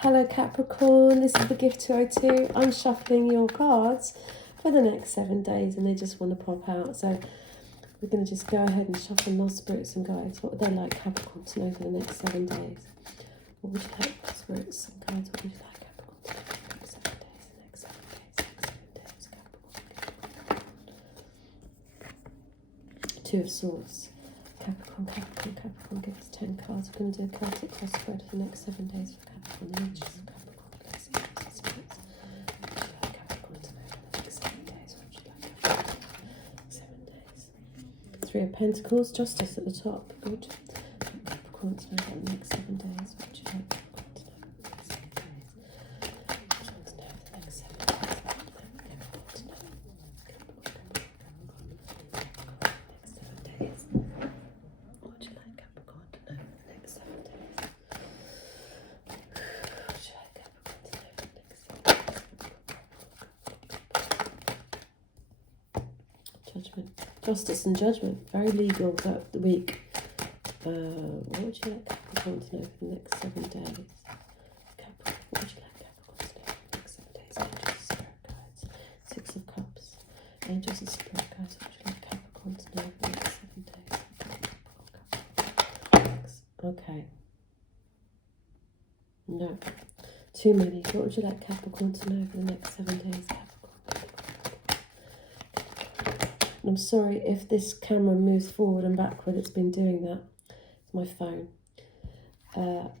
Hello Capricorn, this is the Gift 202. I'm shuffling your cards for the next 7 days and they just want to pop out. So we're going to just go ahead and shuffle Lost Spirits and Guides. What would they like Capricorn to know for the next 7 days? What would you like Spirits and Guides? What would you like Capricorn to know for the next 7 days? The next 7 days, Capricorn. Two of Swords. Capricorn, give us 10 cards. We're going to do a Celtic cross spread for the next 7 days for Capricorn. The Ages of Capricorn, let's see what's the spirits. What would you like Capricorn to know for the next 7 days? What would you like Capricorn to know for the next 7 days? Three of Pentacles, Justice at the top. Good. Capricorn to know for the next 7 days. What would you like Capricorn to know for the next 7 days? What would you want to know for the next 7 days? What would you like Capricorn to know? Judgment, Justice and Judgment, very legal that week. What would you like Capricorn to know for the next 7 days? Capricorn, what would you like Capricorn to know for the next 7 days? Angels and Spirit Guides, Six of Cups, Angels and Spirit Guides, what would you like Capricorn to know for the next 7 days? Okay. No. Too many. What would you like Capricorn to know for the next 7 days? I'm sorry if this camera moves forward and backward. It's been doing that. It's my phone. What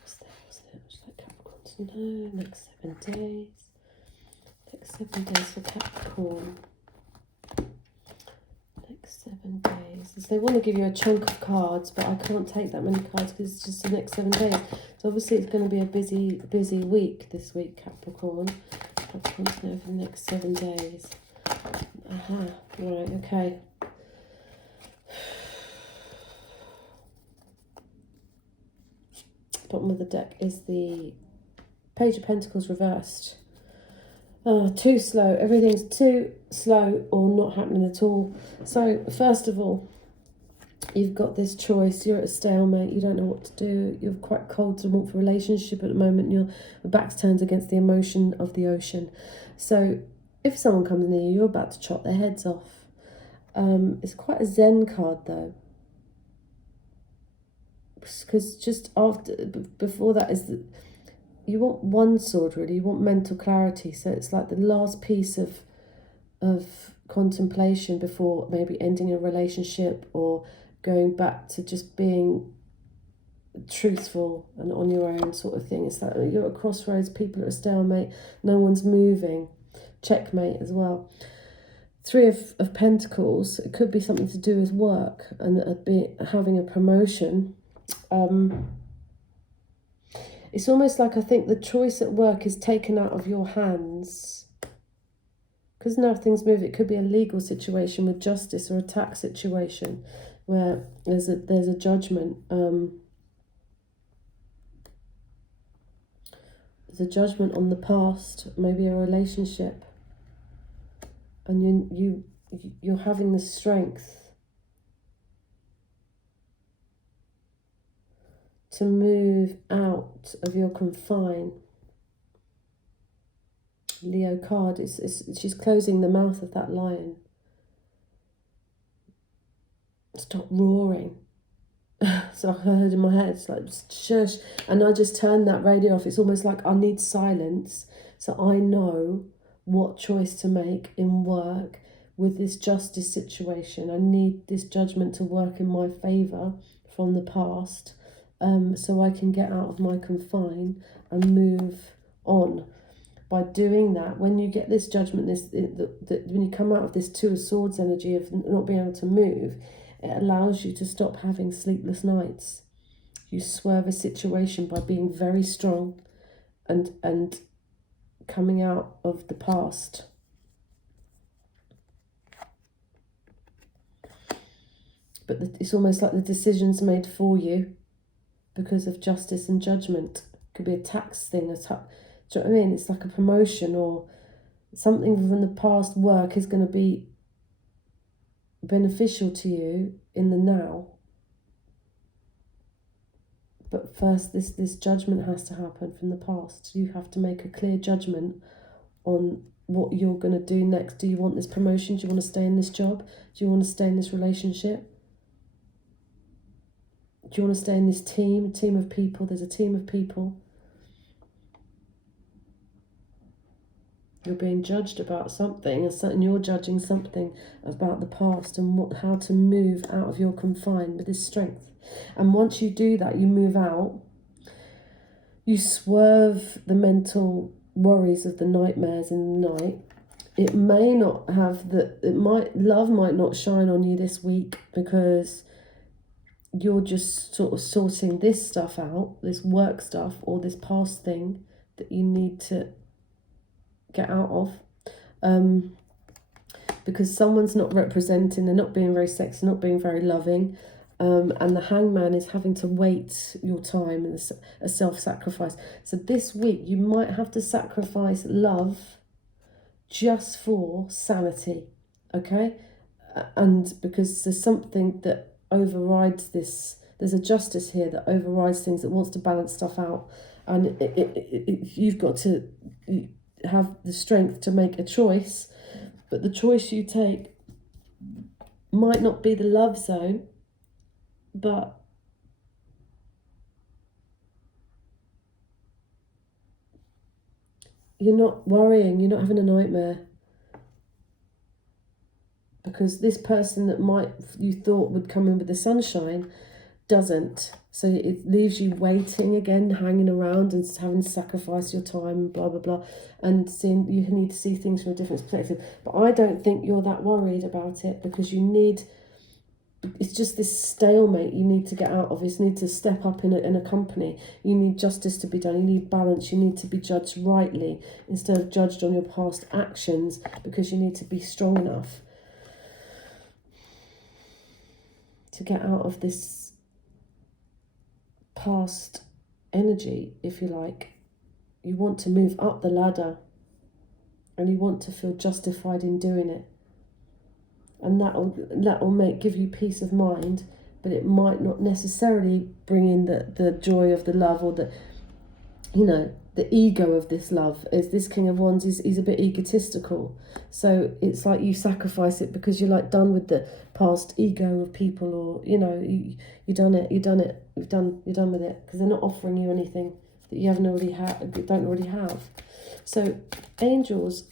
was that? Would you like Capricorn to know? Next 7 days. Next 7 days for Capricorn. Next 7 days. So they want to give you a chunk of cards, but I can't take that many cards because it's just the next 7 days. So obviously it's going to be a busy week this week, Capricorn. Capricorn to know for the next 7 days. Right, okay. Bottom of the deck is the Page of Pentacles reversed. Too slow. Everything's too slow or not happening at all. So first of all, you've got this choice. You're at a stalemate. You don't know what to do. You're quite cold to want for a relationship at the moment. Your back's turned against the emotion of the ocean. So if someone comes near you, you're about to chop their heads off. It's quite a Zen card though. Because just before that is the... You want one sword, really. You want mental clarity. So it's like the last piece of contemplation before maybe ending a relationship or going back to just being truthful and on your own sort of thing. It's like you're at a crossroads, people are at a stalemate, no one's moving. Checkmate as well. Three of Pentacles, it could be something to do with work and having a promotion. It's almost like I think the choice at work is taken out of your hands. Because now things move, it could be a legal situation with justice or a tax situation where there's a judgment. There's a judgment on the past, maybe a relationship. And you're having the strength to move out of your confine. Leo card, she's closing the mouth of that lion. Stop roaring. So I heard in my head, it's like, shush. And I just turned that radio off. It's almost like I need silence so I know what choice to make in work with this justice situation. I need this judgment to work in my favour from the past. So I can get out of my confine and move on. By doing that, when you get this judgment, when you come out of this Two of Swords energy of not being able to move, it allows you to stop having sleepless nights. You swerve a situation by being very strong and coming out of the past. But it's almost like the decision's made for you because of justice and judgment. It could be a tax thing. Do you know what I mean? It's like a promotion or something from the past work is going to be beneficial to you in the now. But first, this judgment has to happen from the past. You have to make a clear judgment on what you're going to do next. Do you want this promotion? Do you want to stay in this job? Do you want to stay in this relationship? Do you want to stay in this team? A team of people. There's a team of people. You're being judged about something, and you're judging something about the past and how to move out of your confine with this strength. And once you do that, you move out, you swerve the mental worries of the nightmares in the night. It may not have love might not shine on you this week because you're just sort of sorting this stuff out, this work stuff or this past thing that you need to get out of, because someone's not representing, they're not being very sexy, not being very loving, and the hangman is having to wait your time and a self-sacrifice. So this week you might have to sacrifice love just for sanity, okay? And because there's something that overrides this, there's a justice here that overrides things, that wants to balance stuff out, and you've got to have the strength to make a choice, but the choice you take might not be the love zone, but you're not worrying, you're not having a nightmare, because this person that you thought would come in with the sunshine doesn't. So it leaves you waiting again, hanging around and having to sacrifice your time, blah, blah, blah. And seeing, you need to see things from a different perspective. But I don't think you're that worried about it, because it's just this stalemate you need to get out of. You need to step up in a company. You need justice to be done. You need balance. You need to be judged rightly instead of judged on your past actions, because you need to be strong enough to get out of this past energy, if you like. You want to move up the ladder, and you want to feel justified in doing it, and that'll give you peace of mind, but it might not necessarily bring in the joy of the love, or the ego of this love. As this King of Wands is a bit egotistical, so it's like you sacrifice it because you're like done with the past ego of people, or you're done with it, because they're not offering you anything that you don't already have. So angels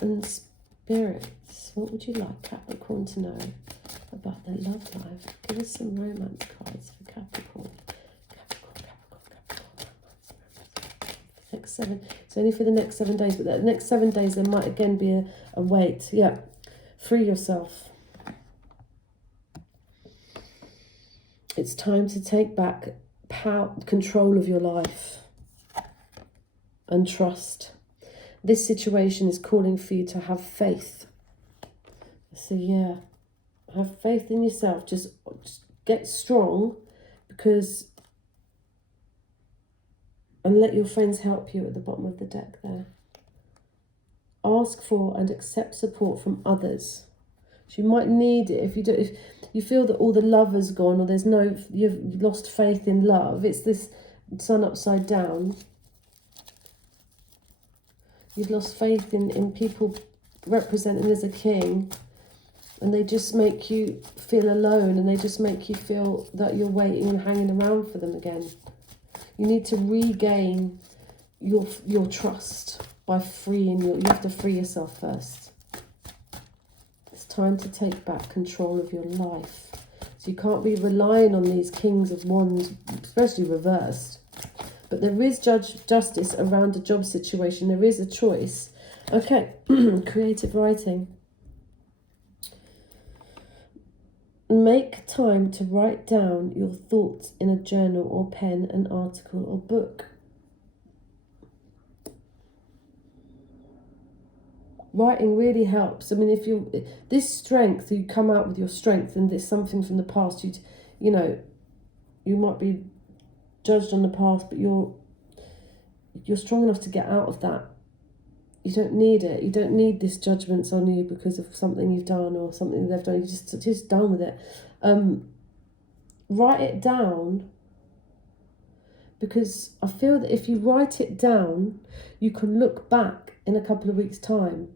and spirits, what would you like Capricorn to know about their love life? Give us some romance cards for Capricorn. Next 7, it's only for the next 7 days, but the next 7 days there might again be a wait. Yeah, free yourself. It's time to take back control of your life and trust. This situation is calling for you to have faith. So yeah, have faith in yourself. Just get strong, and let your friends help you at the bottom of the deck there. Ask for and accept support from others. So you might need it if you feel that all the love has gone, or you've lost faith in love. It's this sun upside down. You've lost faith in people representing as a king, and they just make you feel alone, and they just make you feel that you're waiting and hanging around for them again. You need to regain your trust by you have to free yourself first. It's time to take back control of your life. So you can't be relying on these Kings of Wands, especially reversed. But there is justice around a job situation. There is a choice. Okay, creative writing. Make time to write down your thoughts in a journal or pen, an article or book. Writing really helps. I mean, this strength, you come out with your strength, and there's something from the past, you might be judged on the past, but you're strong enough to get out of that. You don't need it. You don't need this judgments on you because of something you've done or something they've done. You're just done with it. Write it down, because I feel that if you write it down, you can look back in a couple of weeks' time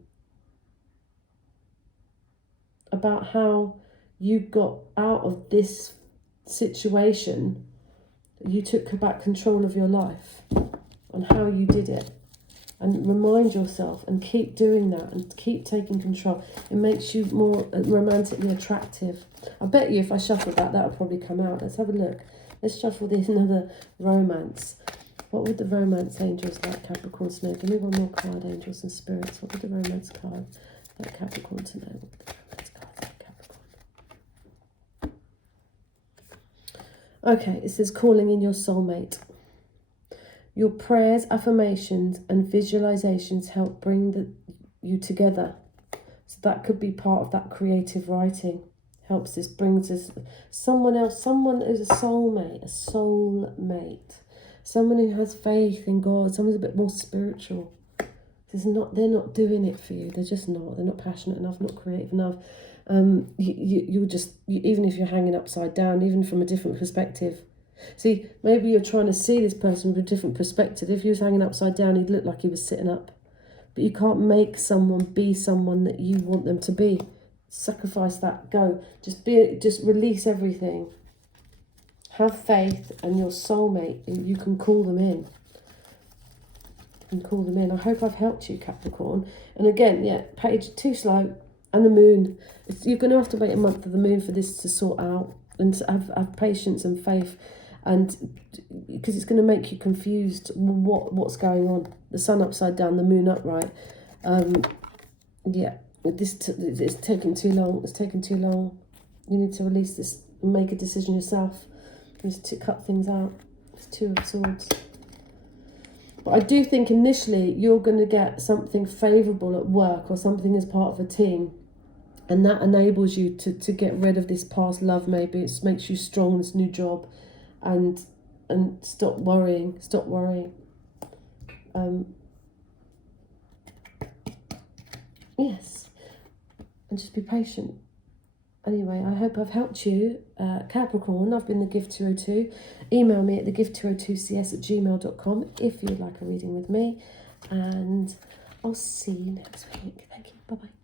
about how you got out of this situation. You took back control of your life and how you did it. And remind yourself and keep doing that and keep taking control. It makes you more romantically attractive. I bet you if I shuffle that, that'll probably come out. Let's have a look. Let's shuffle this another romance. What would the romance angels like Capricorn to know? Give me one more card, angels and spirits. What would the romance card like Capricorn to know? What would the romance card like Capricorn? Okay, it says calling in your soulmate. Your prayers, affirmations, and visualizations help bring you together. So that could be part of that creative writing. Helps this, brings us someone else, someone who's a soulmate, someone who has faith in God, someone's a bit more spiritual. They're not doing it for you. They're just not. They're not passionate enough, not creative enough. Even if you're hanging upside down, even from a different perspective. See, maybe you're trying to see this person from a different perspective. If he was hanging upside down, he'd look like he was sitting up. But you can't make someone be someone that you want them to be. Sacrifice that. Go. Just release everything. Have faith, and your soulmate, you can call them in. I hope I've helped you, Capricorn. And again, yeah, page too slow. And the moon. You're going to have to wait a month for the moon for this to sort out. And to have patience and faith. And because it's going to make you confused what's going on. The sun upside down, the moon upright. Yeah, it's taking too long. It's taken too long. You need to release this and make a decision yourself. You need to cut things out. It's Two of Swords. But I do think initially you're going to get something favourable at work or something as part of a team. And that enables you to get rid of this past love maybe. It makes you strong in this new job. And stop worrying. Yes. And just be patient. Anyway, I hope I've helped you. Capricorn, I've been the Gift 202. Email me at thegift202cs@gmail.com if you'd like a reading with me. And I'll see you next week. Thank you. Bye-bye.